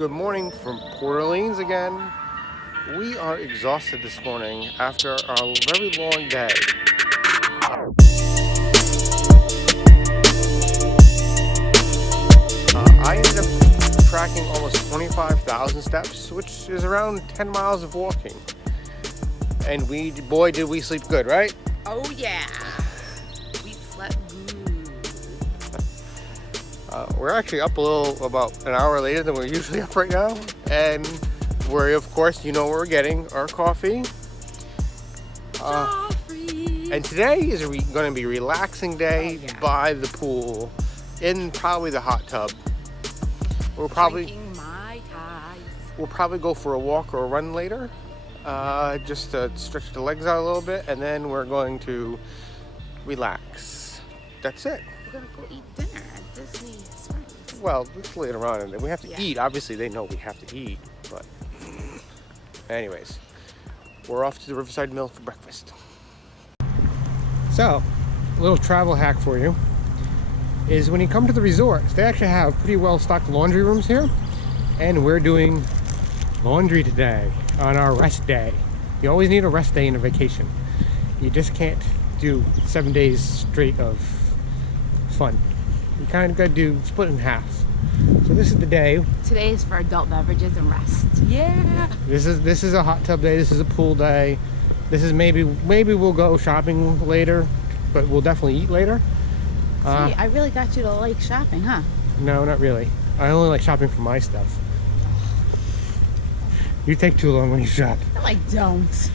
Good morning from Port Orleans again. We are exhausted this morning after our very long day. I ended up tracking almost 25,000 steps, which is around 10 miles of walking. And boy, did we sleep good, right? Oh yeah, we slept good. We're actually up about an hour later than we're usually up right now. And we're, of course, you know what we're getting, our coffee. And today is going to be a relaxing day by the pool, in probably the hot tub. We'll probably go for a walk or a run later, just to stretch the legs out a little bit, and then we're going to relax. That's it. We're gonna go eat dinner at Disney Springs. Well, it's later on, and we have to eat. Obviously, they know we have to eat, but anyways, we're off to the Riverside Mill for breakfast. So, a little travel hack for you is when you come to the resorts, they actually have pretty well stocked laundry rooms here, and we're doing laundry today on our rest day. You always need a rest day in a vacation. You just can't do 7 days straight of fun. You kind of got to do split in half. So this is the day. Today is for adult beverages and rest. Yeah. This is a hot tub day. This is a pool day. This is maybe we'll go shopping later, but we'll definitely eat later. See, I really got you to like shopping, huh? No, not really. I only like shopping for my stuff. You take too long when you shop. No, I don't.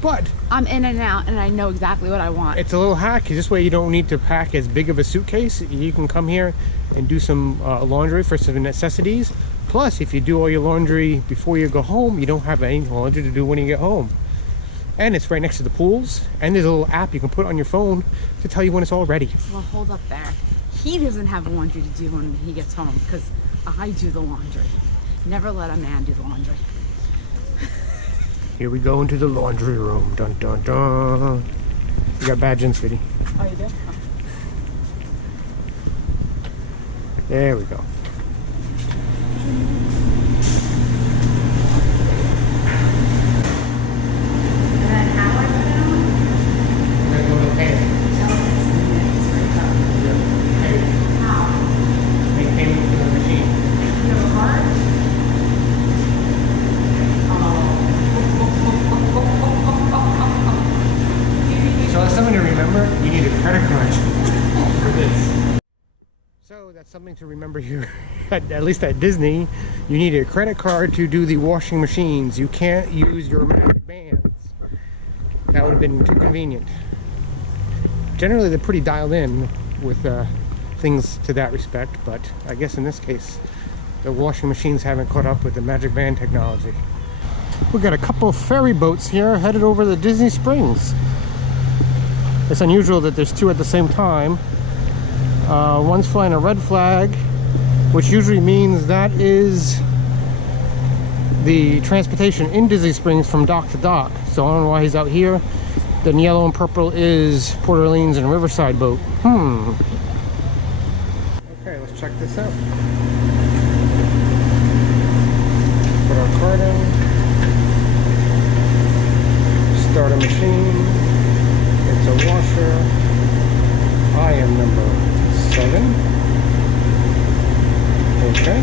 But I'm in and out, and I know exactly what I want. It's a little hack. This way you don't need to pack as big of a suitcase. You can come here and do some laundry for some necessities. Plus, if you do all your laundry before you go home, you don't have any laundry to do when you get home. And it's right next to the pools. And there's a little app you can put on your phone to tell you when it's all ready. Well, hold up there. He doesn't have laundry to do when he gets home, because I do the laundry. Never let a man do the laundry. Here we go into the laundry room. Dun dun dun. You got badge in, sweetie. Oh, you do? Oh. There we go. And then how I put it on? We're gonna go to the pay. How? Make payment for the machine. You have a card? So that's something to remember. You need a credit card for this. So that's something to remember here, at least at Disney. You need a credit card to do the washing machines. You can't use your magic bands. That would have been too convenient. Generally, they're pretty dialed in with things to that respect, but I guess in this case, the washing machines haven't caught up with the magic band technology. We've got a couple of ferry boats here headed over to Disney Springs. It's unusual that there's two at the same time. One's flying a red flag, which usually means that is the transportation in Disney Springs from dock to dock. So I don't know why he's out here. Then yellow and purple is Port Orleans and Riverside boat. Okay, let's check this out. Put our card in. Start a machine. It's a washer. I am number 7. Okay.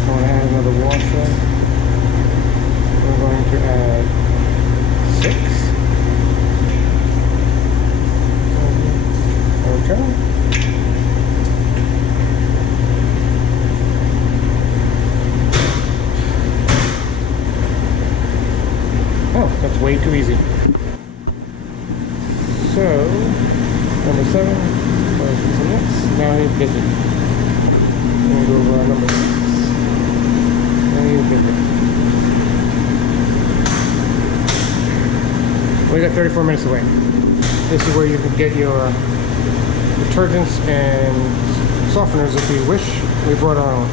I'm going to add another washer. We're going to add 6. Okay. Oh, that's way too easy. So, number 7, now he's busy. We'll go over number 6. Now he's busy. We got 34 minutes away. This is where you can get your detergents and softeners if you wish. We brought our own.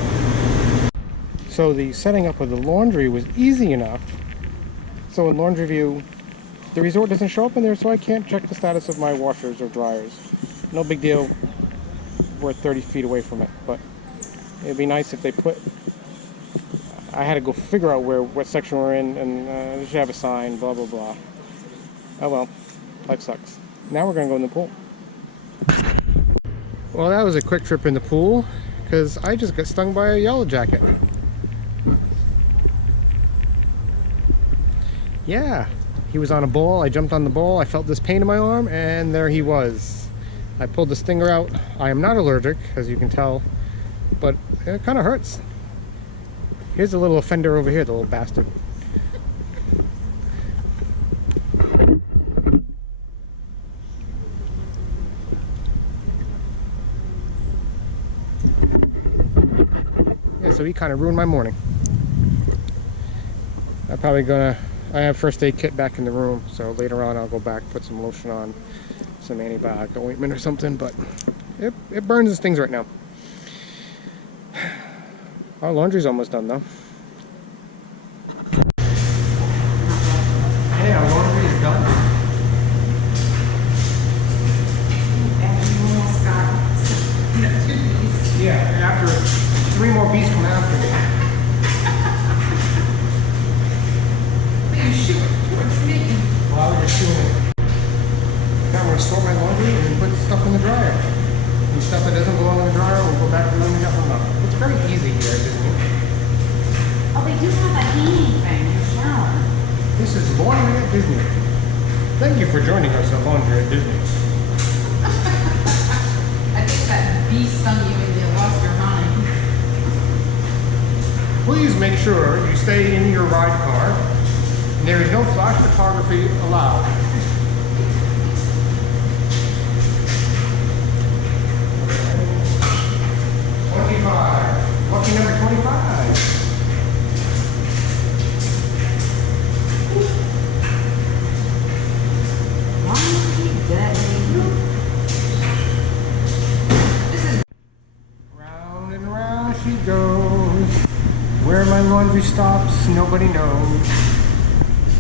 So the setting up of the laundry was easy enough. So in Laundry View, the resort doesn't show up in there, so I can't check the status of my washers or dryers. No big deal. we're 30 feet away from it, but it'd be nice if they put. I had to go figure out what section we're in, and they should have a sign. Blah blah blah. Oh well, life sucks. Now we're gonna go in the pool. Well, that was a quick trip in the pool because I just got stung by a yellow jacket. Yeah, he was on a ball. I jumped on the ball. I felt this pain in my arm, and there he was. I pulled the stinger out. I am not allergic, as you can tell, but it kind of hurts. Here's a little offender over here, the little bastard. Yeah, so he kind of ruined my morning. I have first aid kit back in the room, so later on I'll go back, put some lotion on, some antibiotic ointment or something, but it burns and stings right now. Our laundry's almost done though. Hey, our laundry is done. Yeah, and after 3 more bees come after me. You shoot towards me. Well, I was just doing it. Now I'm going to sort my laundry and then put stuff in the dryer. And stuff that doesn't belong in the dryer will go back to the room and get hung up. It's very easy here, isn't it? Oh, they do have a hanging thing in the shower. This is Laundry at Disney. Thank you for joining us at Laundry at Disney. I think that bee stung you and you lost your mind. Please make sure you stay in your ride car. There is no flash photography allowed. Lucky number 25. Round and round she goes. Where my laundry stops, nobody knows.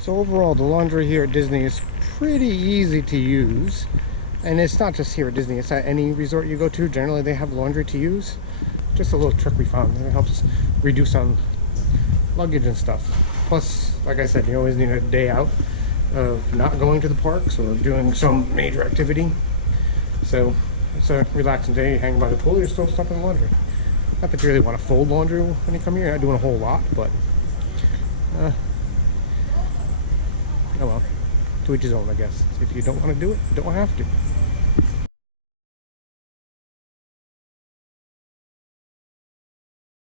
So overall, the laundry here at Disney is pretty easy to use. And it's not just here at Disney, it's at any resort you go to. Generally, they have laundry to use. Just a little trick we found, and it helps reduce on luggage and stuff. Plus, like I said, you always need a day out of not going to the parks or doing some major activity. So it's a relaxing day, you hang by the pool, you're still stuff in the laundry. Not that you really want to fold laundry when you come here, you're not doing a whole lot, but oh well, to each his own, I guess. If you don't want to do it, you don't have to.